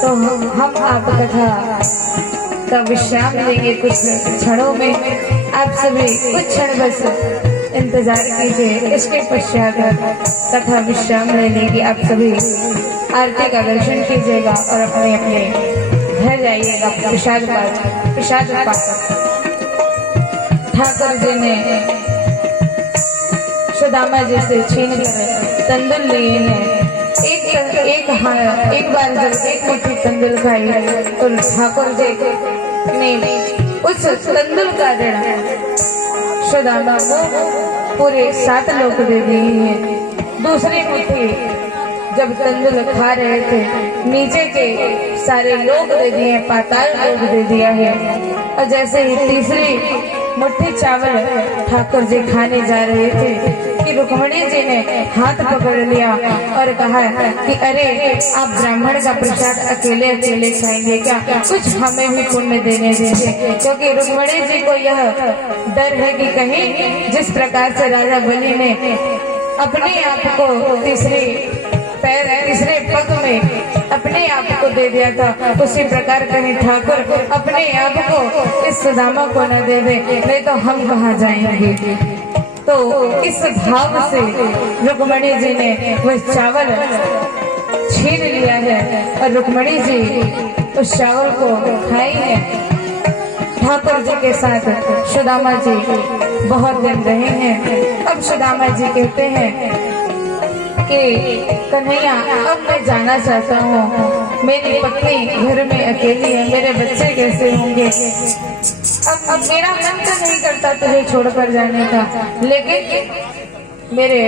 तो हम आप कथा का विश्राम लेंगे कुछ क्षणों में। आप सभी कुछ क्षण बस इंतजार कीजिए, इसके पश्चात कथा विश्राम ले लेगी। आप सभी आरती का दर्शन कीजिएगा और अपने अपने घर जाइएगा। प्रसाद पाकर ठाकुर जी ने सुदामा जी से छीन कर तंदुल लिए हैं। एक बार जब एक मुट्ठी तंदुल खाई तो ठाकुर जी ने उस तंदुल का ऋण सुदामा को पूरे 7 लोग दे दिए हैं। दूसरी मुट्ठी जब तंदुल खा रहे थे, नीचे के सारे लोग दे दिए, पाताल लोग दे दिया है। और जैसे ही तीसरी मुट्ठी चावल ठाकुर जी खाने जा रहे थे कि रुक्मणी जी ने हाथ पकड़ लिया और कहा कि अरे आप ब्राह्मण का प्रसाद अकेले अकेले खाएंगे क्या, कुछ हमें भी पुण्य देने दीजिए। क्योंकि रुक्मणी जी को यह डर है कि कहीं जिस प्रकार से राजा बलि ने अपने आप को तीसरे पग में अपने आप को दे दिया था, उसी प्रकार कहीं ठाकुर अपने आप को इस सुदामा को न दे दे, नहीं तो हम कहाँ जाएंगे। तो इस भाव से रुक्मणी जी ने वह चावल छीन लिया है और रुक्मणी जी उस चावल को खाई है। ठाकुर जी के साथ सुदामा जी बहुत दिन रहे हैं। अब सुदामा जी कहते हैं कि कन्हैया अब मैं जाना चाहता हूँ, मेरी पत्नी घर में अकेली है, मेरे बच्चे कैसे होंगे। अब मेरा मन तो नहीं करता तुझे छोड़कर जाने का, लेकिन मेरे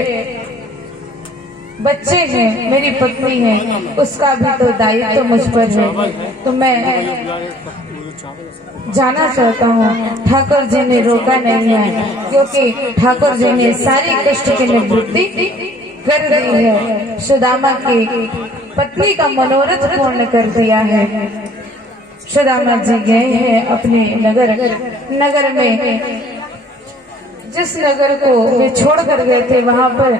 बच्चे हैं, मेरी पत्नी है, उसका भी तो दायित्व तो मुझ पर है, तो मैं जाना चाहता हूँ। ठाकुर जी ने रोका नहीं है, क्योंकि ठाकुर जी ने सारी कष्ट की निवृत्ति कर दी है। सुदामा की पत्नी का मनोरथ पूर्ण कर दिया है। सुदामा जी गए हैं अपने नगर में। जिस नगर को वे छोड़ कर गए थे, वहां पर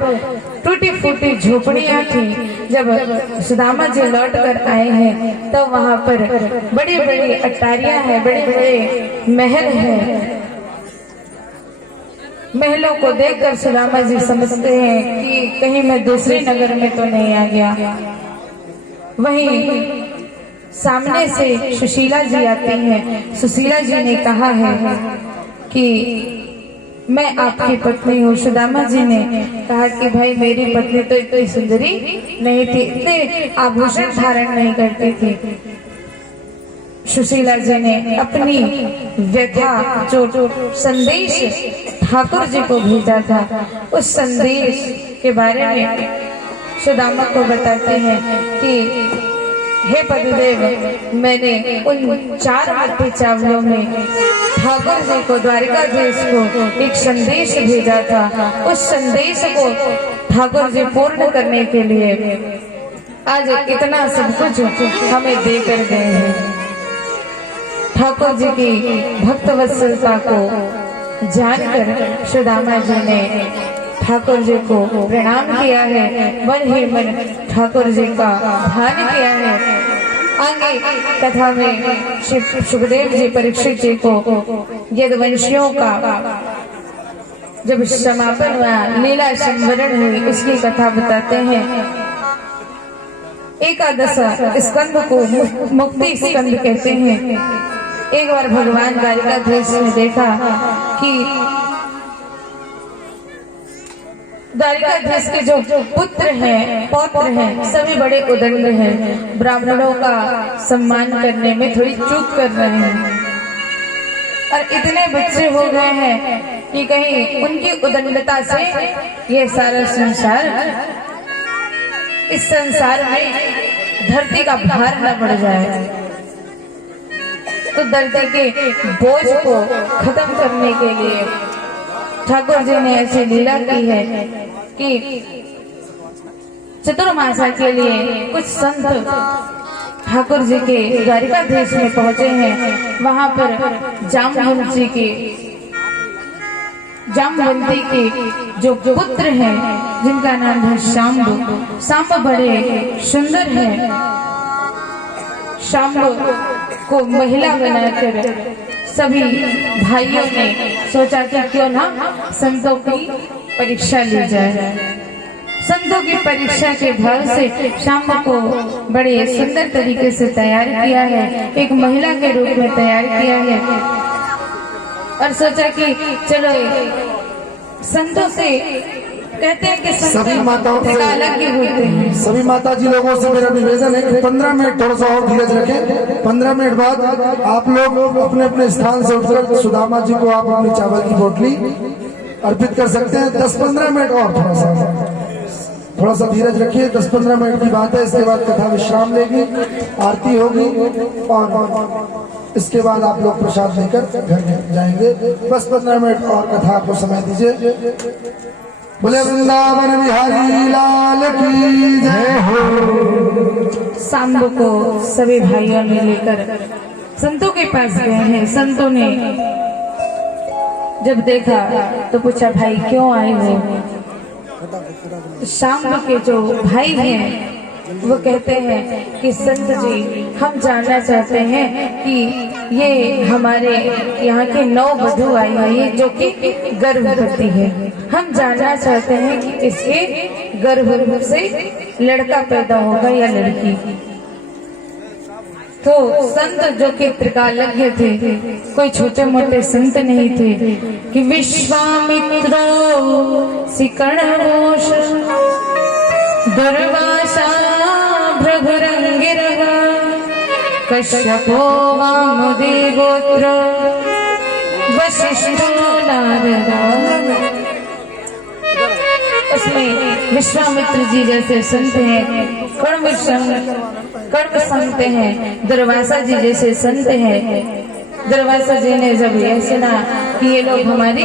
टूटी फूटी झोपड़ियां थी। जब सुदामा जी लौट कर आए हैं तो वहां पर बड़ी बड़ी अटारियां हैं, बड़े बड़े महल हैं। महलों को देखकर सुदामा जी समझते हैं कि कहीं मैं दूसरे नगर में तो नहीं आ गया। वहीं सामने से सुशीला जी आती हैं। सुशीला जी ने कहा है कि मैं आपकी पत्नी हूँ। सुदामा जी ने कहा कि भाई मेरी पत्नी तो इतनी सुंदरी नहीं थी, इतने आभूषण धारण नहीं करती थी। सुशीला जी ने अपनी व्यथा जो संदेश ठाकुर जी को भेजा था, उस संदेश के बारे में सुदामा को बताते हैं कि हे पतिदेव, मैंने उन 4 मुट्ठी चावलों में ठाकुर जी को, द्वारिकाधीश को एक संदेश भेजा था। उस संदेश को ठाकुर जी पूर्ण करने के लिए आज इतना सब कुछ हमें देकर गए हैं। ठाकुर जी की भक्त वत्सलता को जानकर सुदामा जी ने ठाकुर जी को प्रणाम किया है, मन ही मन ठाकुर जी का ध्यान किया है। आगे कथा में सुखदेव जी परीक्षित जी को यदुवंशियों का जब समापन हुआ, लीला संवरण हुई, उसकी कथा बताते हैं। एकादश स्कंद को मुक्ति स्कंद कहते हैं। एक बार भगवान द्वारिकाधीश ने देखा कि द्वारिकाधीश के जो पुत्र हैं, पौत्र हैं, सभी बड़े उदंड हैं, ब्राह्मणों का सम्मान करने में थोड़ी चूक कर रहे हैं और इतने बच्चे हो गए हैं कि कहीं उनकी उदंडता से ये सारा संसार, इस संसार में धरती का भार न बढ़ जाए। तो धरती के बोझ को खत्म करने के लिए ठाकुर जी ने ऐसी लीला की है कि चतुर्मासा के लिए कुछ संत ठाकुर जी के द्वारिकाधीश में पहुंचे हैं। वहां पर जामवंती के जो पुत्र हैं, जिनका नाम है शाम्ब बड़े सुंदर हैं। शाम को महिला बनाकर सभी भाइयों ने सोचा कि क्यों ना संतों की परीक्षा ली जाए। संतों की परीक्षा के भाव से शाम को बड़े सुंदर तरीके से तैयार किया है, एक महिला के रूप में तैयार किया है और सोचा कि चलो संतों से कहते हैं कि सभी माताओं से अलग ही होते हैं। सभी माता जी लोगों से मेरा निवेदन है कि 15 मिनट थोड़ा सा और धीरज रखें। 15 मिनट बाद आप लोग अपने अपने स्थान से उठकर सुदामा जी को आप अपनी चावल की पोटली अर्पित कर सकते हैं। 10-15 मिनट और थोड़ा सा धीरज रखिए। 10-15 मिनट की बात है। इसके बाद कथा विश्राम लेगी, आरती होगी और इसके बाद आप लोग प्रसाद लेकर घर जाएंगे। बस 15 मिनट और कथा आपको समय दीजिए। बोले वृंदावन बिहारी लाल की जय हो। सांब को सभी भाइयों ने लेकर संतों के पास गए हैं। संतों ने जब देखा तो पूछा, भाई क्यों आए हो? शाम के जो भाई हैं वो कहते हैं कि संत जी, हम जानना चाहते हैं कि ये हमारे यहाँ के 9 वधू आई है जो कि गर्भवती है। हम जानना चाहते हैं कि इसके गर्भ से लड़का पैदा होगा या लड़की। तो संत जो कि त्रिकालज्ञ थे, कोई छोटे मोटे संत नहीं थे, कि विश्वामित्रो सिकणघोष दुर्वासा भृगुरंगिरः कश्यपो वामदे गोत्र वशिष्ठो नारदा। उसमें विश्वामित्र जी जैसे संत हैं, कर्म संत हैं, दुर्वासा जी जैसे संत हैं। दुर्वासा जी ने जब यह सुना कि ये लोग हमारी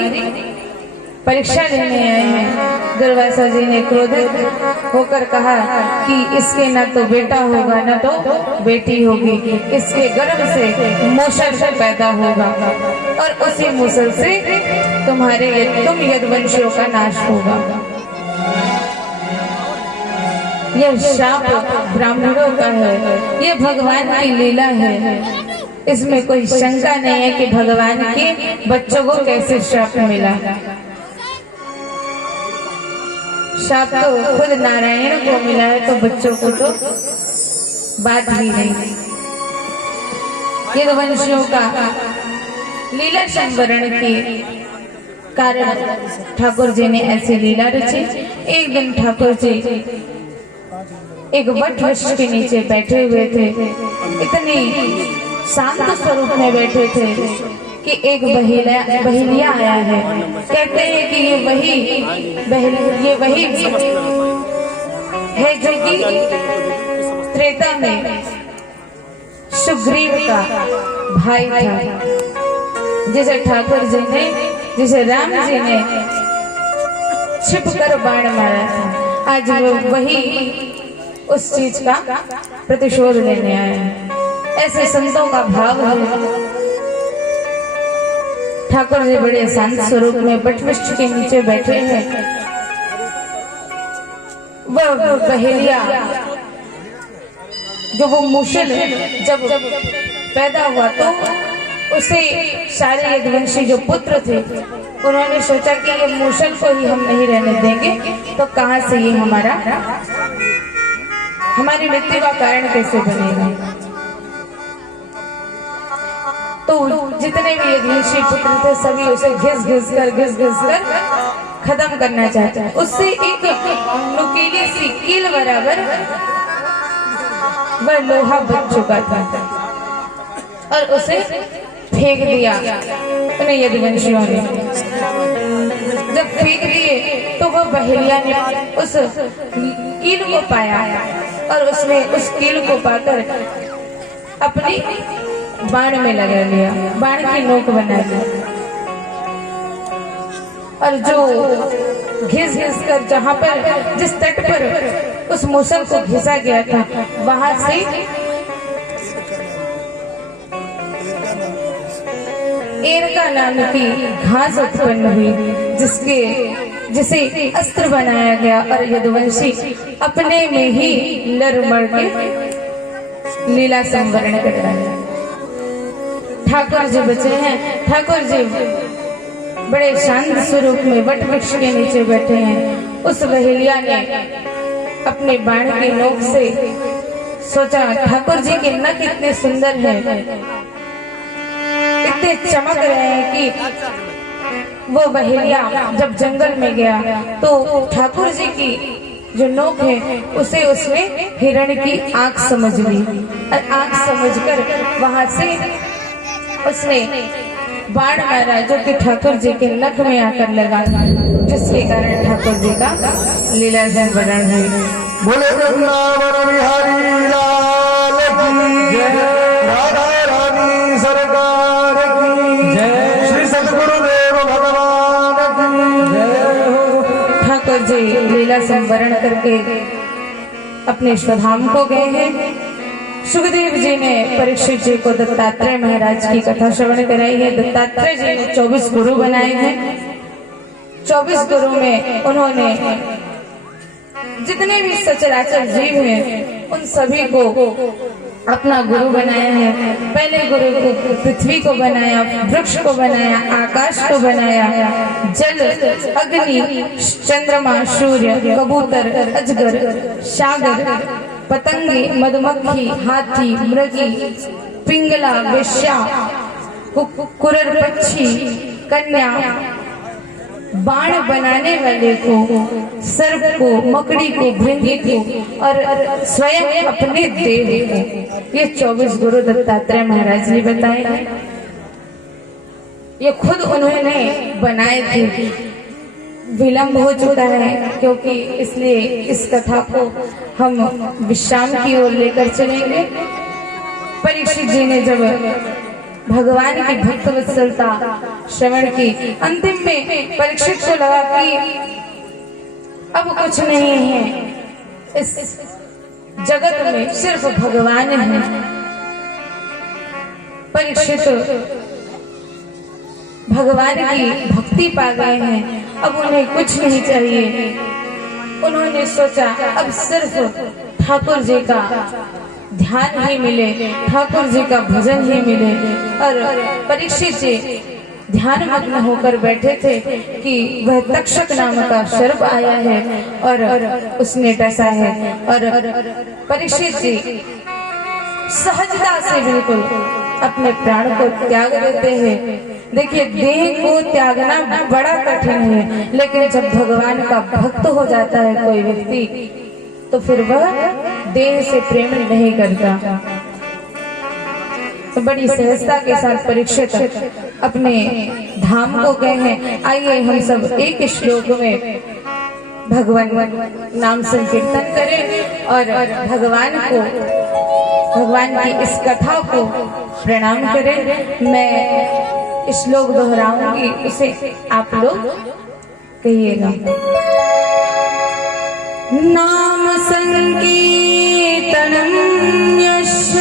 परीक्षा लेने आए हैं, दुर्वासा जी ने क्रोधित होकर कहा कि इसके न तो बेटा होगा न तो बेटी होगी, इसके गर्भ से मूसल पैदा होगा और उसी मूसल से तुम यदुवंशियों का नाश होगा। यह शाप ब्राह्मणों का है, ये भगवान की लीला है। इसमें कोई शंका नहीं है कि भगवान के बच्चों को कैसे शाप मिला। शाप तो खुद नारायण को मिला है, तो बच्चों को तो बात ही नहीं। यदुवंशियों का लीला संवरण के कारण ठाकुर जी ने ऐसी लीला रची। एक दिन ठाकुर जी एक वट वृक्ष के नीचे बैठे हुए थे, इतने शांत स्वरूप में बैठे थे कि एक बहेलिया आया है। कहते हैं कि ये वही है जो कि त्रेता में सुग्रीव का भाई था, जिसे ठाकुर जी ने, जिसे राम जी ने छिपकर बाण मारा था। आज वो वही उस चीज का प्रतिशोध लेने आए हैं। ऐसे संतों का भाव है। ठाकुर जी बड़े शांत स्वरूप में वटवृक्ष के नीचे बैठे हैं। वह बहेलिया जो वो मूसल जब पैदा हुआ तो उसे सारे यदुवंशी जो पुत्र थे उन्होंने सोचा कि ये मूसल को ही हम नहीं रहने देंगे, तो कहां से ये हमारी मृत्यु का कारण कैसे बनेगा। तो जितने भी यदुवंशी पुत्र थे सभी उसे घिस घिस कर खत्म करना चाहते हैं। उससे एक नुकीली सी कील बराबर वह लोहा बन चुका था और उसे फेंक दिया उन्हें यदुवंशियों ने। जब फेंक दिए तो वह बहेलिया ने उस कील को पाया और उसने उस कील को पाकर अपनी बाण में लगा लिया, बाण की नोक बना ली और जो घिस कर जहां पर जिस तट पर उस मूसल को घिसा गया था वहां से एरका नाम की घास उत्पन्न हुई, जिसे अस्त्र बनाया गया और यदुवंशी अपने में ही लड़ मर के लीला संवरण कर रहे हैं। ठाकुर जी बचे हैं। ठाकुर जी बड़े शांत स्वरूप में वट वृक्ष के नीचे बैठे हैं। उस बहेलिया ने अपने बाण की नोक से सोचा, ठाकुर जी के नख इतने सुंदर हैं, इतने चमक रहे हैं कि वो बहेलिया जब जंगल में गया तो ठाकुर जी की जो नोक है उसे उसने हिरण की आंख समझ ली और आंख समझकर वहां से उसने बाण मारा जो कि ठाकुर जी के नख में आकर लगा, जिसके कारण ठाकुर जी का लीला संवरण हुई। बोले वृंदावन बिहारी लाल की जय, राधा रानी सरकार की जय, श्री सद्गुरुदेव भगवान की जय। ठाकुर जी लीला संवरण करके अपने स्वधाम को गए हैं। सुखदेव जी ने परीक्षित जी को दत्तात्रेय महाराज की कथा श्रवण कराई है। दत्तात्रेय जी ने 24 गुरु बनाए हैं। 24 गुरु में उन्होंने जितने भी सचराचर जीव हैं उन सभी को अपना गुरु बनाया है। पहले गुरु को पृथ्वी को बनाया, वृक्ष को बनाया, आकाश को बनाया, जल, अग्नि, चंद्रमा, सूर्य, कबूतर, अजगर, सागर, पतंगे, मधुमक्खी, हाथी, मृगी, पिंगला, वेश्या, कुरर पक्षी, कन्या, बाण बनाने वाले को, सर्प को, मकड़ी को, भृंगी को और स्वयं अपने देव को। ये 24 गुरु दत्तात्रेय महाराज ने बताए हैं। ये खुद उन्होंने बनाए थे। विलंब हो चुका है क्योंकि इसलिए इस कथा को हम विश्राम की ओर लेकर चलेंगे। परीक्षित जी ने जब भगवान की भक्त वत्सलता श्रवण की, अंतिम में परीक्षित को लगा कि अब कुछ नहीं है इस जगत में, सिर्फ भगवान है। परीक्षित भगवान की भक्ति पा गए हैं, अब उन्हें कुछ नहीं चाहिए। उन्होंने सोचा अब सिर्फ ठाकुर जी का ध्यान ही मिले, ठाकुर जी का भजन ही मिले। और परीक्षित जी ध्यान मग्न होकर बैठे थे कि वह तक्षक नाम का सर्प आया है और उसने डसा है। और परीक्षित जी सहजता से बिल्कुल अपने प्राण को त्याग देते हैं। देखिए, देह को त्यागना बड़ा कठिन है, लेकिन जब भगवान का भक्त हो जाता है कोई व्यक्ति तो फिर वह देह से प्रेम नहीं करता। तो बड़ी सहजता के साथ परीक्षित अपने धाम को गए हैं। आइए हम सब एक श्लोक में भगवान नाम संकीर्तन करें और भगवान की इस कथा को प्रणाम करें। मैं श्लोक दोहराऊंगी, उसे आप लोग कहिएगा। नाम संकीर्तनम यस्य,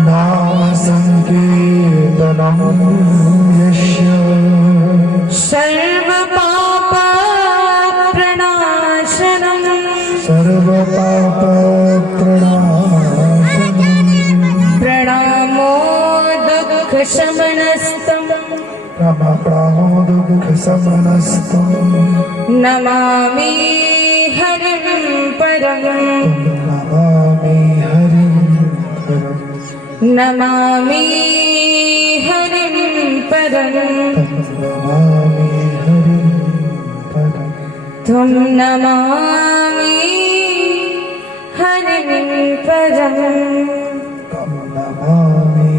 नाम संकीर्तनम यस्य, सर्व पाप प्रणाशनम, सर्व पाप प्रणाशनम, प्रणामो दुख शमनस्तम, प्रणामो दुख शमनस्तम, नमामि हरिं परम, नमामि हरिं परम, नमामि हरिं परम, नमामि हरिं परम, तुम नमामि हरिं परम, तम नमामि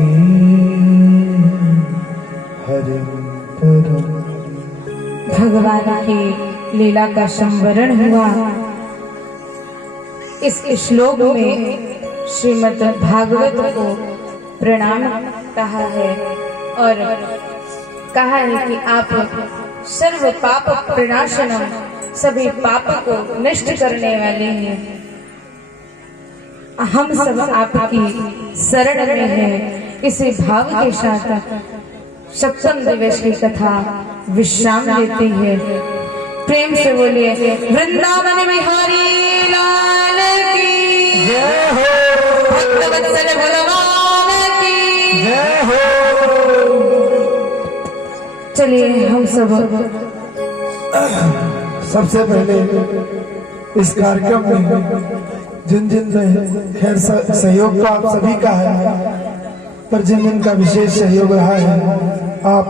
हरिं परम। भगवान की लीला का संवरण हुआ। इस श्लोक में श्रीमद् भागवत को प्रणाम कहा है और कहा है कि आप सर्व पाप प्रणाशनम, सभी पाप को नष्ट करने वाले हैं। हम सब आपकी शरण में हैं। इसी भाव के साथ सप्तम दिवस की कथा विश्राम लेती है। प्रेम से बोलिए वृंदावन बिहारी लाल की जय हो। भक्त चलिए हम सब सबसे पहले इस कार्यक्रम में जिन जिन ने खैर सहयोग तो आप सभी का है, पर जिन जिन का विशेष सहयोग रहा है आप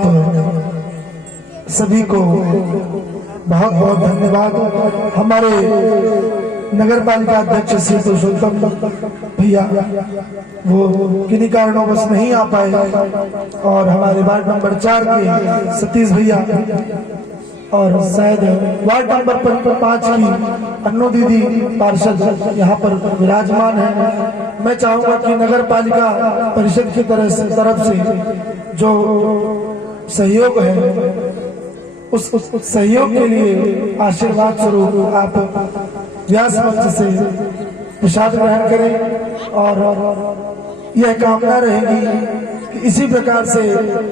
सभी को बहुत बहुत धन्यवाद। हमारे नगर पालिका अध्यक्ष श्री पुरुषोत्तम भैया वो किन्हीं कारणों बस नहीं आ पाए, और हमारे वार्ड नंबर 4 के सतीश भैया और शायद वार्ड नंबर 5 की अन्नू दीदी पार्षद यहाँ पर विराजमान है। मैं चाहूंगा कि नगर पालिका परिषद की तरफ से जो सहयोग है उस सहयोग के लिए आशीर्वाद स्वरूप आप व्यास मंच से प्रसाद ग्रहण करें, और यह कामना रहेगी कि इसी प्रकार से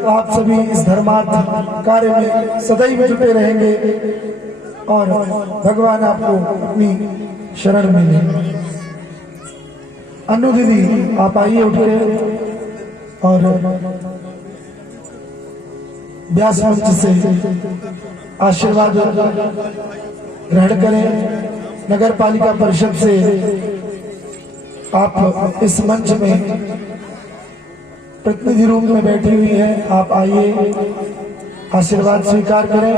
आप सभी इस धर्मार्थ कार्य में सदैव जुटे रहेंगे और भगवान आपको अपनी शरण मिले। अनु दीदी आप आइए उठ के और व्यास मंच से आशीर्वाद ग्रहण करें। नगर पालिका परिषद से आप इस मंच में प्रतिनिधि रूप में बैठी हुई हैं, आप आइए आशीर्वाद स्वीकार करें।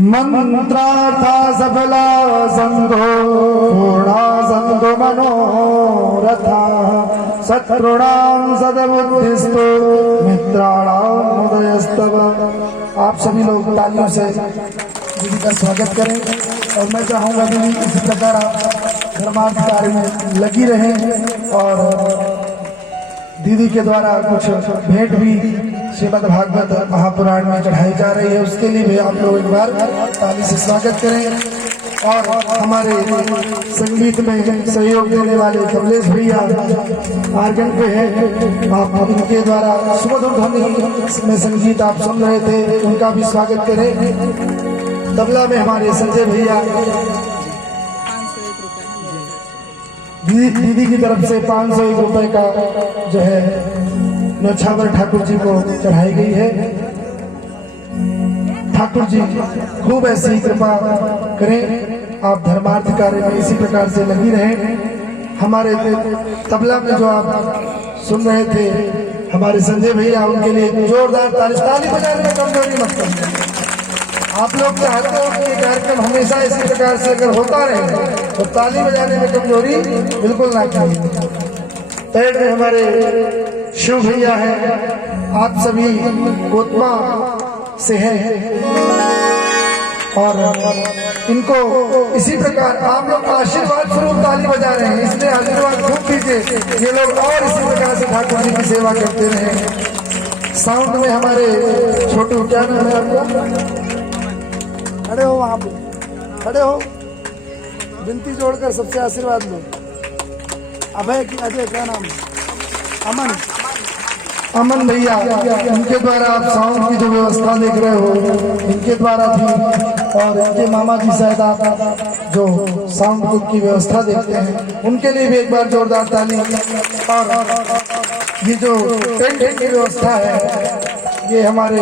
मंत्रार्था सफला संतो पूर्णा संतो मनोरथा शत्रुणाम सदबुद्धिस्तु मित्राणाम उदयस्तव। आप सभी लोग तालियों से दीदी का स्वागत करें, और मैं चाहूंगा दीदी इसी प्रकार आप धर्मार्थ कार्य में लगी रहें, और दीदी के द्वारा कुछ भेंट भी श्रीमद् भागवत महापुराण में चढ़ाई जा रही है, उसके लिए भी आप लोग एक बार ताली से स्वागत करें। और हमारे संगीत में सहयोग देने वाले कमलेश भैया आर्गन पे हैं, आप इनके द्वारा सुमधुर ध्वनि में संगीत आप सुन रहे थे, उनका भी स्वागत करें। तबला में हमारे संजय भैया दीदी की तरफ से 501 रुपए का जो है न्यौछावर ठाकुर जी को चढ़ाई गई है। ठाकुर जी खूब ऐसी कृपा करें, आप धर्मार्थ कार्य में इसी प्रकार से लगी रहें। हमारे तबला में जो आप सुन रहे थे हमारे संजय भैया, उनके लिए जोरदार ताली बजाने में कमजोरी मत करें। आप लोग चाहते हो कि ये कार्यक्रम हमेशा इसी प्रकार से अगर होता रहे तो ताली बजाने में कमजोरी बिल्कुल ना करिए। पेड़ में हमारे शिव भैया हैं, आप सभी कोतमा से हैं, और इनको इसी प्रकार आप लोग आशीर्वाद स्वरूप ताली बजा रहे हैं, इसलिए आशीर्वाद खूब दीजिए, ये लोग और इसी प्रकार से ठाकुर जी की सेवा करते रहे। साउंड में हमारे छोटू, क्या नाम है आपका? खड़े हो, वहां पे खड़े हो, विनती जोड़कर सबसे आशीर्वाद लो। अभय की अजय, क्या नाम है? अमन भैया, इनके द्वारा आप साउंड की जो व्यवस्था देख रहे हो इनके द्वारा थी, और इनके मामा जी शायद आप जो साउंड की व्यवस्था देखते हैं उनके लिए भी एक बार जोरदार ताली। और ये जो टेंट की व्यवस्था है ये हमारे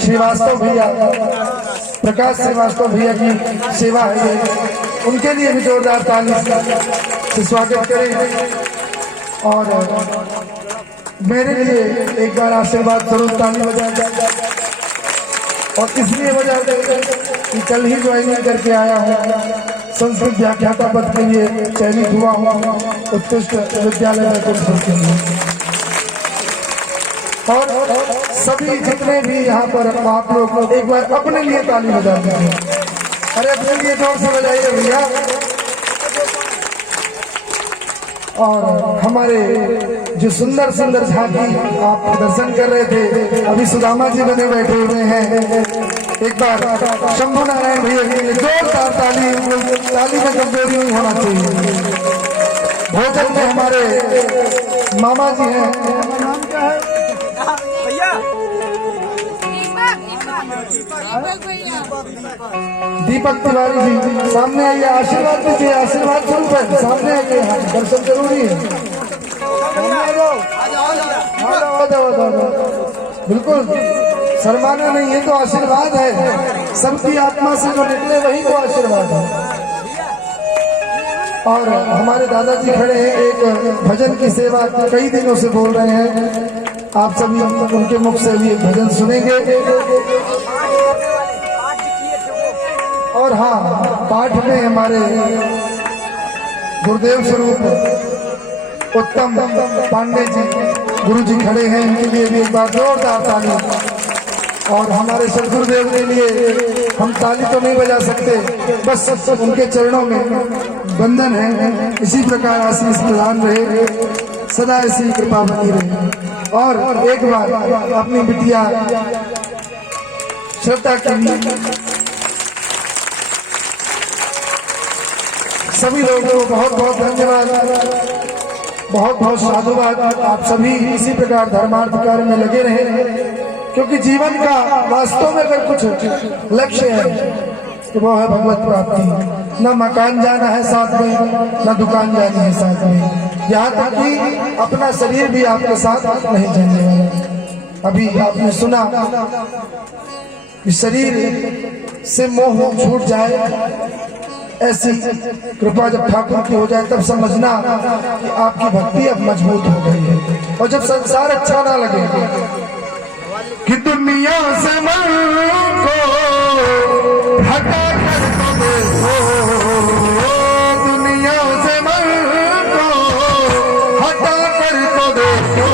श्रीवास्तव भैया, प्रकाश श्रीवास्तव भैया की सेवा है ये, उनके लिए भी जोरदार ताली से स्वागत करें। और मेरे लिए एक बार आशीर्वाद स्वरूप ताली बजा जाए, और इसलिए बजा दे कि कल ही ज्वाइनिंग करके आया हूँ, संस्कृत व्याख्याता पद के लिए चयनित हुआ हूँ उत्कृष्ट विद्यालय में के लिए। और सभी जितने भी यहाँ पर आप लोग एक बार अपने लिए ताली बजा दीजिए। अरे अपने लिए जोर से बजाइए भैया। और हमारे जो सुंदर सुंदर झांकी आप दर्शन कर रहे थे, अभी सुदामा जी बने बैठे हुए हैं। एक बार शंभू नारायण भैया के लिए जोरदार ताली, ताली में कमजोरी नहीं होना चाहिए। भोजन में हमारे मामा जी हैं, नाम क्या है भैया? दीपक तिवारी जी, सामने आइए, आशीर्वाद दीजिए, आशीर्वाद स्वरूप है, सामने आइए, दर्शन जरूरी है। बिल्कुल शर्माना नहीं है, तो आशीर्वाद है, सबकी आत्मा से जो निकले वही को आशीर्वाद है। और हमारे दादाजी खड़े हैं, एक भजन की सेवा कई दिनों से बोल रहे हैं, आप सभी उनके मुख से भी एक भजन सुनेंगे। और हाँ, पाठ में हमारे गुरुदेव स्वरूप उत्तम पांडे जी गुरु जी खड़े हैं, इनके लिए भी एक बार जोरदार ताली। और हमारे सदगुरुदेव के लिए हम ताली तो नहीं बजा सकते, बस उनके चरणों में बंधन है, इसी प्रकार आशीष प्रदान रहे, सदा ऐसी कृपा बनी रहे। और एक बार अपनी बिटिया श्रद्धा के लिए सभी लोगों को बहुत बहुत धन्यवाद, बहुत बहुत साधुवाद। आप सभी इसी प्रकार धर्मार्थ कार्य में लगे रहे, क्योंकि जीवन का वास्तव में अगर कुछ लक्ष्य है तो वो है भगवत प्राप्ति। न मकान जाना है साथ में, न दुकान जानी है साथ में, यहाँ तक कि अपना शरीर भी आपके साथ नहीं जाने वाला। अभी आपने सुना कि शरीर से मोह छूट जाए, ऐसी कृपा जब ठाकुर की हो जाए तब समझना कि आपकी भक्ति अब मजबूत हो गई है। और जब संसार अच्छा ना लगे कि दुनिया से मन को हटा कर तो देखो, दुनिया से मन को हटा कर तो देखो,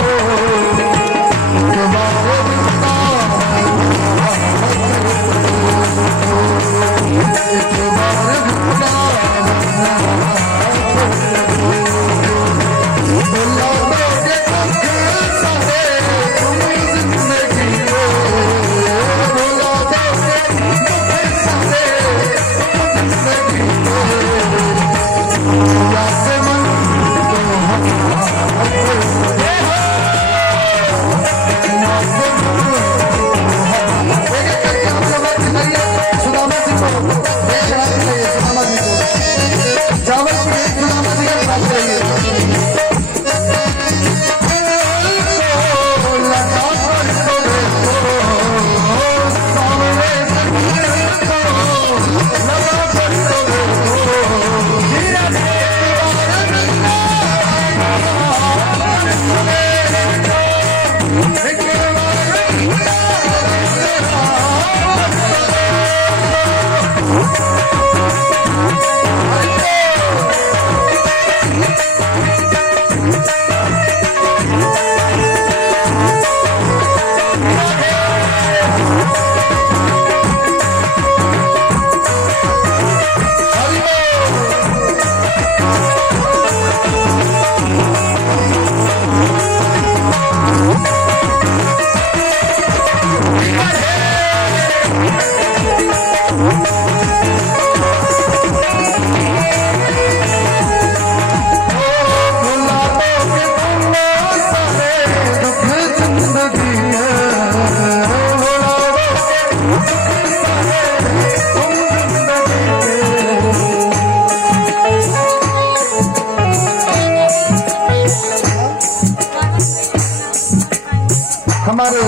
हमारे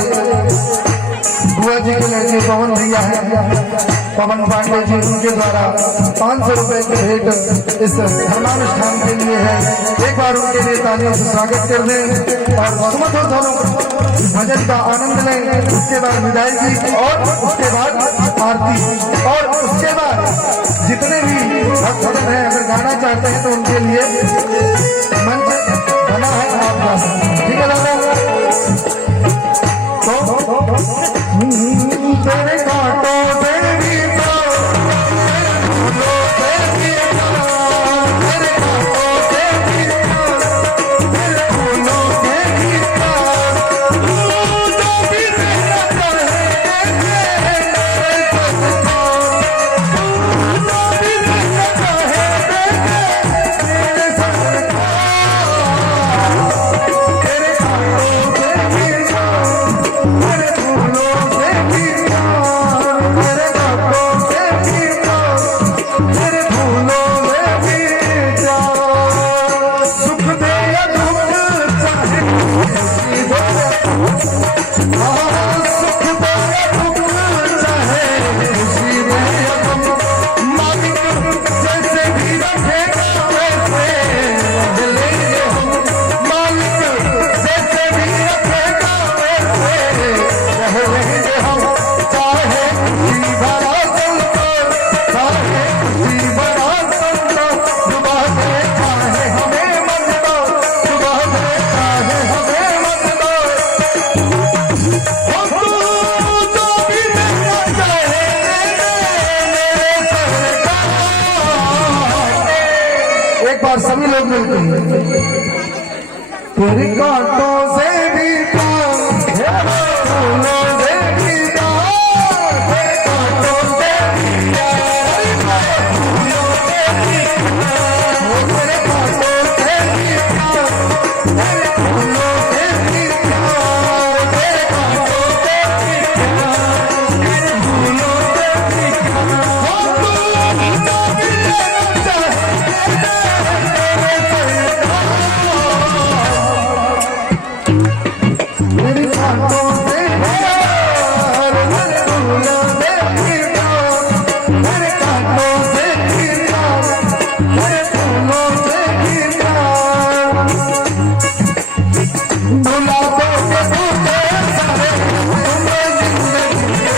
बुआ जी के लड़के पवन भैया हैं, पवन पांडे जी, उनके द्वारा 500 रुपए की भेंट इस धर्मानुष्ठान के लिए है। एक बार उनके लिए तालियों से स्वागत कर दें और सुमधुर दोनों भजन का आनंद लें। उसके बाद विदाई की और उसके बाद आरती और उसके बाद जितने भी भक्तजन हैं अगर गाना चाहते हैं तो उनके लिए मंच बना है, आप गा सकते हैं। ठीक है दादा? तेरे घाटों से भी तो तेरे घाटों से भी मिलकर तेरे कांटों से भी प्यार, फूलों से भी प्यार, तेरे कांटों से भी प्यार, फूलों से भी प्यार, तेरे कांटों से भी प्यार, तेरे फूलों से भी प्यार, तेरे कांटों से भी प्यार, तेरे फूलों से भी मेरी कांटों से प्यार, मेरे फूलों से भी प्यार, मेरे कांटों से भी प्यार, मेरे फूलों से भी प्यार, भुला दोगे तुझे सारे तुम्हें जिंदगी में,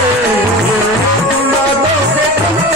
भुला दोगे तुझे सारे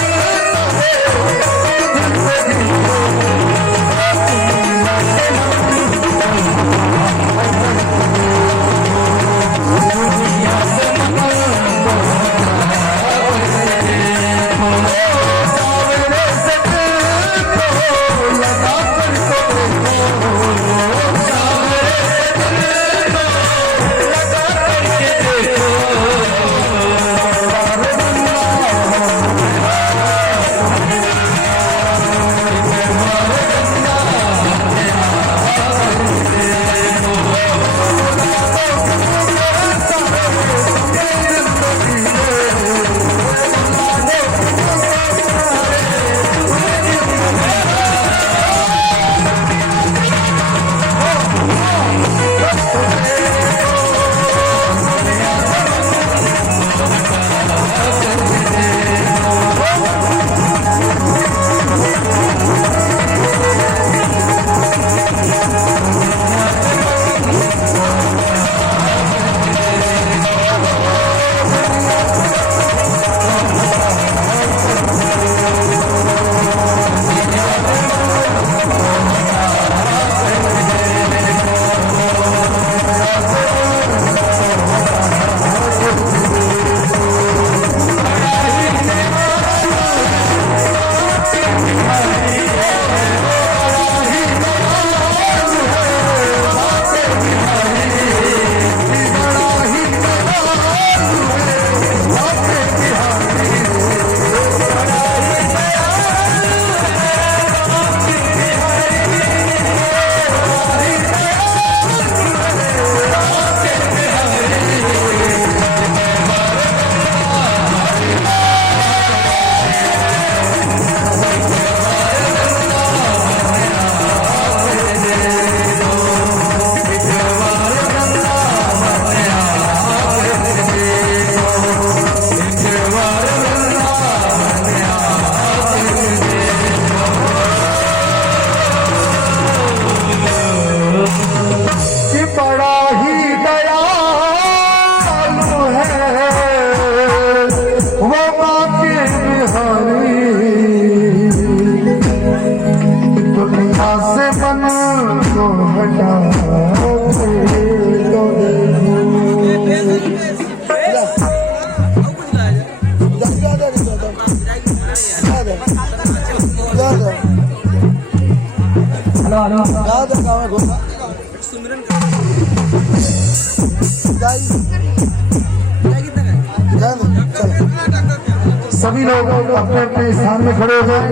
सभी लोग अपने अपने स्थान में खड़े हो जाए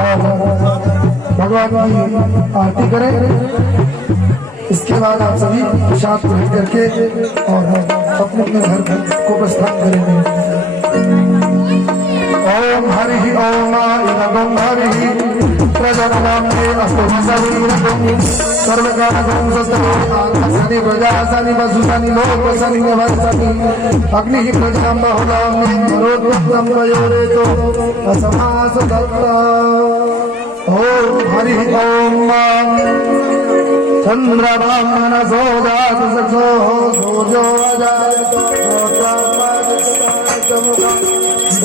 और भगवान की आरती करें। इसके बाद आप सभी प्रसाद ग्रहण करके और अपने अपने घर को प्रस्थान करेंगे। ओम हरि ओम इदं हरि प्रजननाम्ने अस्तु शरीरं सर्वकारणं सस्तनि प्रजासनि वसुसनि लोकसनि निवसनि अग्निः प्रजां बहुलां करोत्तमं वयोरेतो असमास दत्ता। ओम हरि ओम चंद्रमा मनसो जात सखो सूर्यो अजायत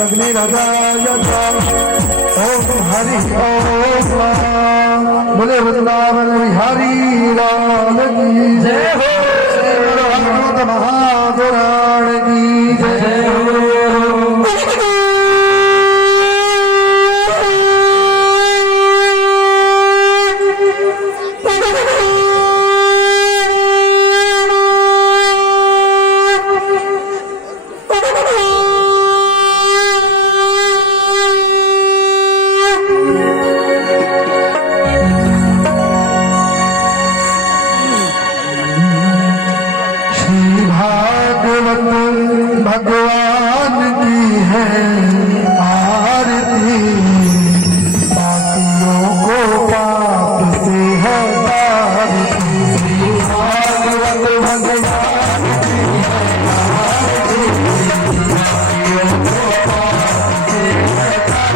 अग्निरजायत। ओम हरि ओम बोले वृंदावन बिहारी लाल की जय हो, श्री महापुराण की जय हो। भगवान की है आरती, पापियों को पाप से है तारती। भागवत भगवान की है आरती, पापियों को पाप से है तारती।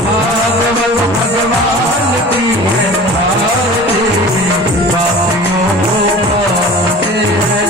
भागवत भगवान की है आरती, पापियों को पाप से है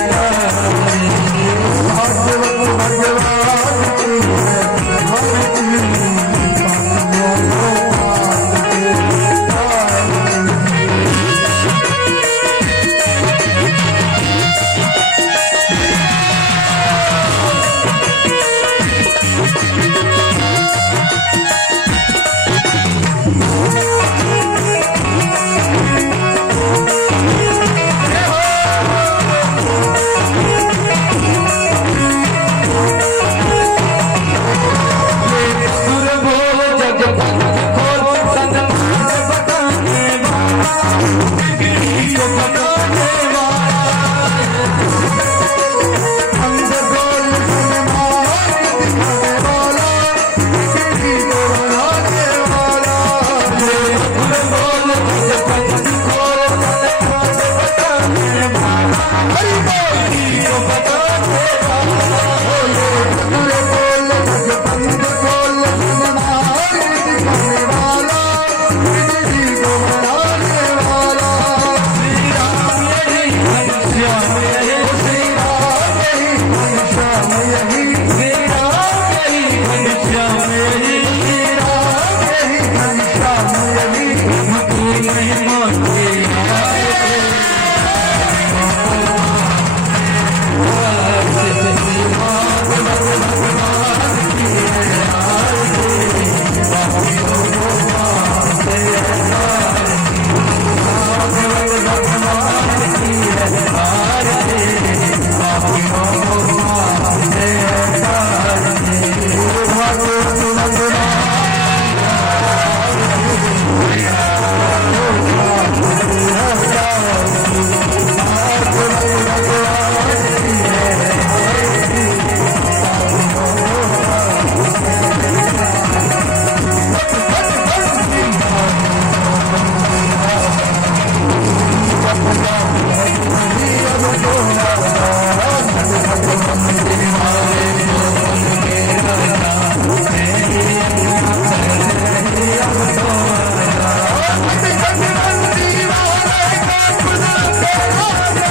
राजा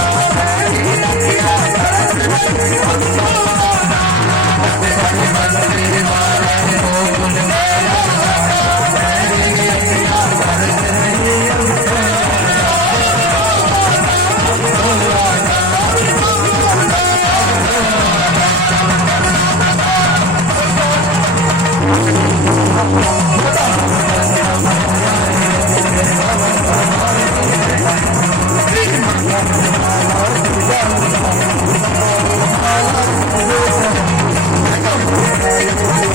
है,